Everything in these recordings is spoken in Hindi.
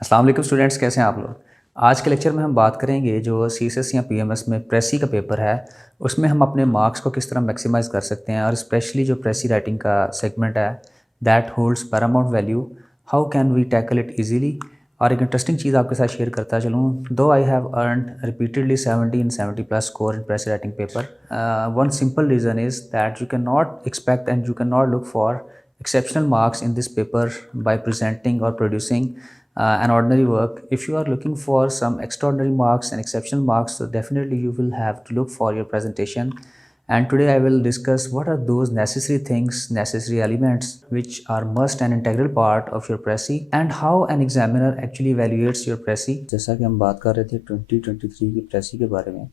अस्सलाम वालेकुम स्टूडेंट्स, कैसे हैं आप लोग। आज के लेक्चर में हम बात करेंगे जो सीएसएस या पीएमएस में प्रेसी का पेपर है, उसमें हम अपने मार्क्स को किस तरह मैक्सिमाइज़ कर सकते हैं और स्पेशली जो प्रेसी राइटिंग का सेगमेंट है that holds paramount value, how can we tackle it easily. और एक इंटरेस्टिंग चीज़ आपके साथ शेयर करता चलूँ, दो I have earned repeatedly 70 and 70 plus score in प्रेसी writing paper, one simple reason is that you can not expect and you cannot look for exceptional marks in this paper by presenting or producing an ordinary work. If you are looking for some extraordinary marks and exceptional marks, so definitely you will have to look for your presentation. And today I will discuss what are those necessary things, necessary elements which are must and integral part of your Prezi, and how an examiner actually evaluates your Prezi. जैसा कि हम बात कर रहे थे 2023 की Prezi के बारे में,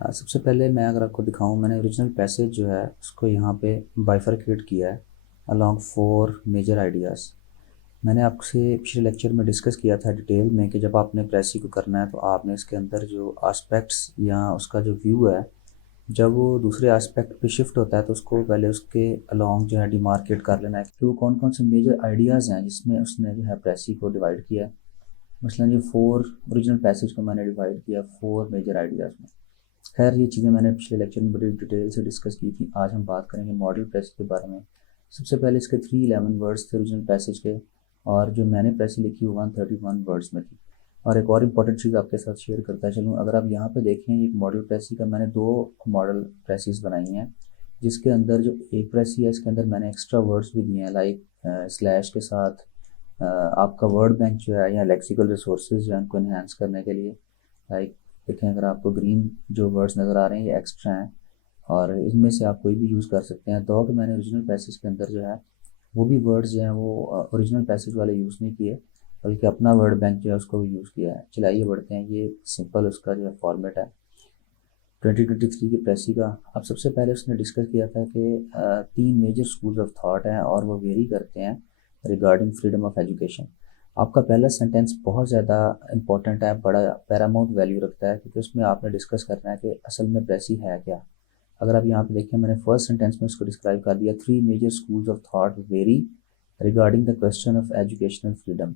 सबसे पहले मैं अगर आपको दिखाऊं, मैंने ओरिजिनल पैसेज जो है उसको यहाँ पे बाइफरकेट किया है अलॉन्ग 4 मेजर आइडियाज़। मैंने आपसे पिछले लेक्चर में डिस्कस किया था डिटेल में कि जब आपने प्रेसी को करना है तो आपने इसके अंदर जो आस्पेक्ट्स या उसका जो व्यू है, जब वो दूसरे आस्पेक्ट पे शिफ्ट होता है तो उसको पहले उसके अलॉन्ग जो है डिमार्केट कर लेना है कि वो कौन कौन से मेजर आइडियाज़ हैं जिसमें उसने जो है प्रेसी को डिवाइड किया है। मसलन ये 4 ओरिजिनल पैसेज को मैंने डिवाइड किया 4 मेजर आइडियाज़ में। खैर ये चीज़ें मैंने पिछले लेक्चर में बड़ी डिटेल से डिस्कस की थी। आज हम बात करेंगे मॉडल प्रेसी के बारे में। सबसे पहले इसके 311 वर्ड्स थे ओरिजिनल पैसेज के, और जो मैंने प्रेसी लिखी वो 131 वर्ड्स में थी। और एक और इम्पॉर्टेंट चीज़ आपके साथ शेयर करता चलूँ, अगर आप यहाँ पे देखें एक मॉडल प्रेसी का मैंने 2 मॉडल प्रेसीज बनाई हैं, जिसके अंदर जो एक प्रेसी है इसके अंदर मैंने एक्स्ट्रा वर्ड्स भी दिए हैं, लाइक स्लैश के साथ आपका वर्ड बैंक जो है या लेक्सिकल रिसोर्सेज जो है उनको इन्हांस करने के लिए। लाइक देखें, अगर आपको ग्रीन जो वर्ड्स नज़र आ रहे हैं ये एक्स्ट्रा हैं और इनमें से आप कोई भी यूज़ कर सकते हैं। दो कि मैंने ओरिजिनल पैसेज के अंदर जो है वो भी वर्ड्स जो हैं वो ओरिजिनल पैसेज वाले यूज़ नहीं किए, बल्कि अपना वर्ड बैंक जो है उसको भी यूज़ किया है। चलाइए बढ़ते हैं, ये सिंपल उसका जो है फॉर्मेट है 2023 की प्रेसी का। अब सबसे पहले उसने डिस्कस किया था कि 3 मेजर स्कूल्स ऑफ थॉट हैं और वो वेरी करते हैं रिगार्डिंग फ्रीडम ऑफ एजुकेशन। आपका पहला सेंटेंस बहुत ज़्यादा इंपॉर्टेंट है, बड़ा पैरामाउंट वैल्यू रखता है, क्योंकि उसमें आपने डिस्कस करना है कि असल में प्रेसी है क्या। अगर आप यहाँ पे देखें, मैंने फर्स्ट सेंटेंस में उसको डिस्क्राइब कर दिया, 3 major schools of thought very regarding the question of educational freedom.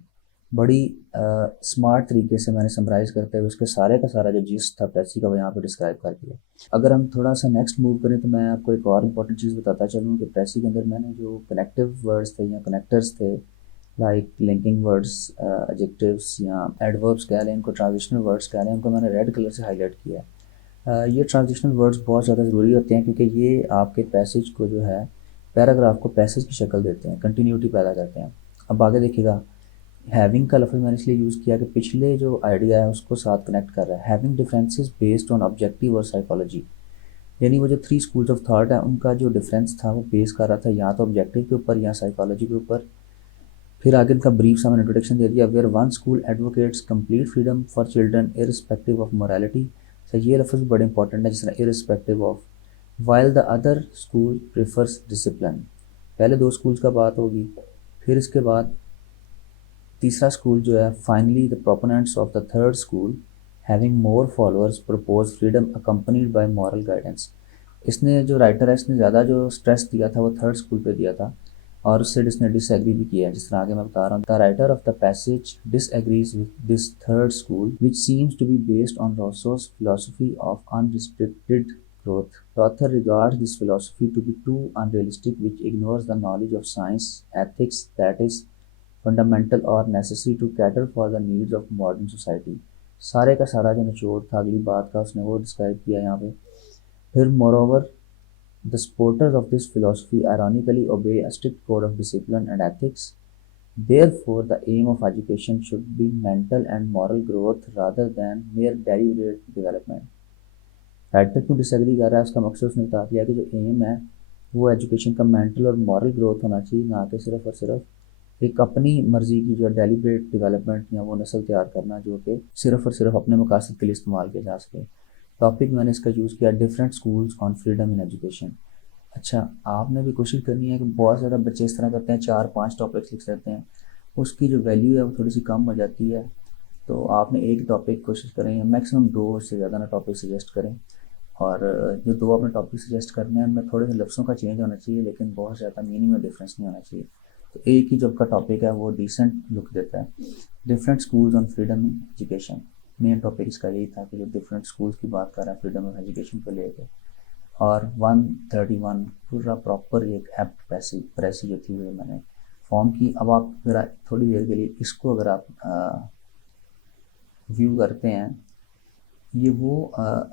बड़ी स्मार्ट तरीके से मैंने समराइज करते हुए उसके सारे का सारा जो जिस्ट था प्रेसी का वो यहाँ पे डिस्क्राइब कर दिया। अगर हम थोड़ा सा नेक्स्ट मूव करें तो मैं आपको एक और इम्पोर्टेंट चीज़ बताता चलूँ कि प्रेसी के अंदर मैंने जो कनेक्टिव वर्ड्स थे या कनेक्टर्स थे, लाइक लिंकिंग वर्ड्स, एडजेक्टिव्स या एडवर्ब्स कह लें, इनको ट्रांजिशनल वर्ड्स कह लें, उनको मैंने रेड कलर से हाईलाइट किया है। ये ट्रांजिशनल वर्ड्स बहुत ज़्यादा ज़रूरी होते हैं क्योंकि ये आपके पैसेज को जो है पैराग्राफ को पैसेज की शक्ल देते हैं, कंटिन्यूटी पैदा करते हैं। अब आगे देखिएगा, हैविंग का लफ्ज़ मैंने इसलिए यूज़ किया कि पिछले जो आइडिया है उसको साथ कनेक्ट कर रहा है। Having differences based on objective और साइकोलॉजी, यानी वो जो 3 स्कूल्स ऑफ थॉट है उनका जो डिफरेंस था वो बेस कर रहा था या तो ऑब्जेक्टिव के ऊपर या साइकोलॉजी के ऊपर। फिर आगे इनका ब्रीफ सा मैंने इंट्रोडक्शन दे दिया, where one school advocates complete freedom for children irrespective of morality. तो ये लफ्ज़ बड़े इंपॉर्टेंट है, जिस तरह irrespective of, while the other school prefers discipline. पहले 2 स्कूल्स का बात होगी, फिर इसके बाद तीसरा स्कूल जो है, finally the proponents of the third school having more followers propose freedom accompanied by moral guidance. इसने जो राइटर है इसने ज़्यादा जो स्ट्रेस दिया था वो थर्ड स्कूल पे दिया था और उससे इसने डिसएग्री भी किया है, जिस तरह आगे मैं बता रहा हूँ। The writer of the passage disagrees with this third school which seems to be based on Rousseau's philosophy of unrestricted growth. The author regards this philosophy to be too unrealistic, which ignores the knowledge of science, ethics that is fundamental or necessary to cater for the needs of modern society। सारे का सारा जो निचोड़ था अगली बात का उसने वो डिस्क्राइब किया यहाँ पे। फिर moreover the supporters of this philosophy ironically obey a strict code of discipline and ethics. Therefore, the aim of education should be mental and moral growth rather than mere deliberate development। Writer क्यों डिसएग्री कर रहा है, उसका मकसद उसने बता दिया कि जो एम है वो एजुकेशन का मेंटल और मॉरल ग्रोथ होना चाहिए, ना कि सिर्फ और सिर्फ एक अपनी मर्जी की जो डेलिब्रेट डेवलपमेंट या वो नस्ल तैयार करना जो कि सिर्फ और सिर्फ अपने मकासद के लिए इस्तेमाल किया जा सके। टॉपिक मैंने इसका यूज़ किया different schools on freedom in education. अच्छा, आपने भी कोशिश करनी है कि बहुत ज़्यादा बच्चे इस तरह करते हैं 4-5 टॉपिक्स लिख लेते हैं, उसकी जो वैल्यू है वो थोड़ी सी कम हो जाती है। तो आपने एक टॉपिक कोशिश करें या मैक्सिमम 2 से ज़्यादा ना टॉपिक सजेस्ट करें और जो दो आपने टॉपिक सजेस्ट करने हैं उनमें थोड़े से लफ्ज़ों का चेंज होना चाहिए, लेकिन बहुत ज़्यादा मीनिंग में डिफरेंस नहीं होना चाहिए। तो एक ही जो आपका टॉपिक है वो डिसेंट लुक देता है, different schools on freedom education. Main topic इसका यही था कि जो डिफरेंट स्कूल्स की बात कर रहा है फ्रीडम ऑफ एजुकेशन को लेकर। और 131 पूरा प्रॉपर एक एप्ट प्रेसी जो थी वो मैंने फॉर्म की। अब आप ज़रा थोड़ी देर के लिए इसको अगर आप व्यू करते हैं, ये वो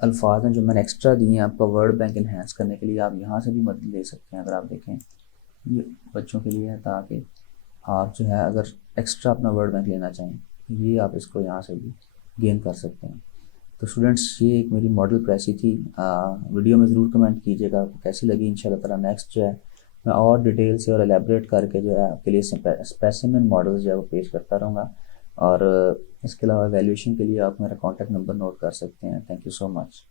अल्फाज हैं जो मैंने एक्स्ट्रा दिए हैं आपका वर्ड बैंक इन्हेंस करने के लिए। आप यहाँ से भी मदद ले सकते हैं। अगर आप देखें ये बच्चों के लिए है, ताकि आप जो है अगर एक्स्ट्रा अपना वर्ड बैंक लेना चाहें ये आप इसको यहाँ से भी गेन कर सकते हैं। तो स्टूडेंट्स ये एक मेरी मॉडल प्रेसी थी। वीडियो में ज़रूर कमेंट कीजिएगा आपको कैसी लगी। इंशाल्लाह ताला नेक्स्ट जो है मैं और डिटेल से और एलेबरेट करके जो है आपके लिए स्पेसिमेन मॉडल्स जो है वो पेश करता रहूँगा। और इसके अलावा वैल्यूएशन के लिए आप मेरा कॉन्टैक्ट नंबर नोट कर सकते हैं। Thank you so much.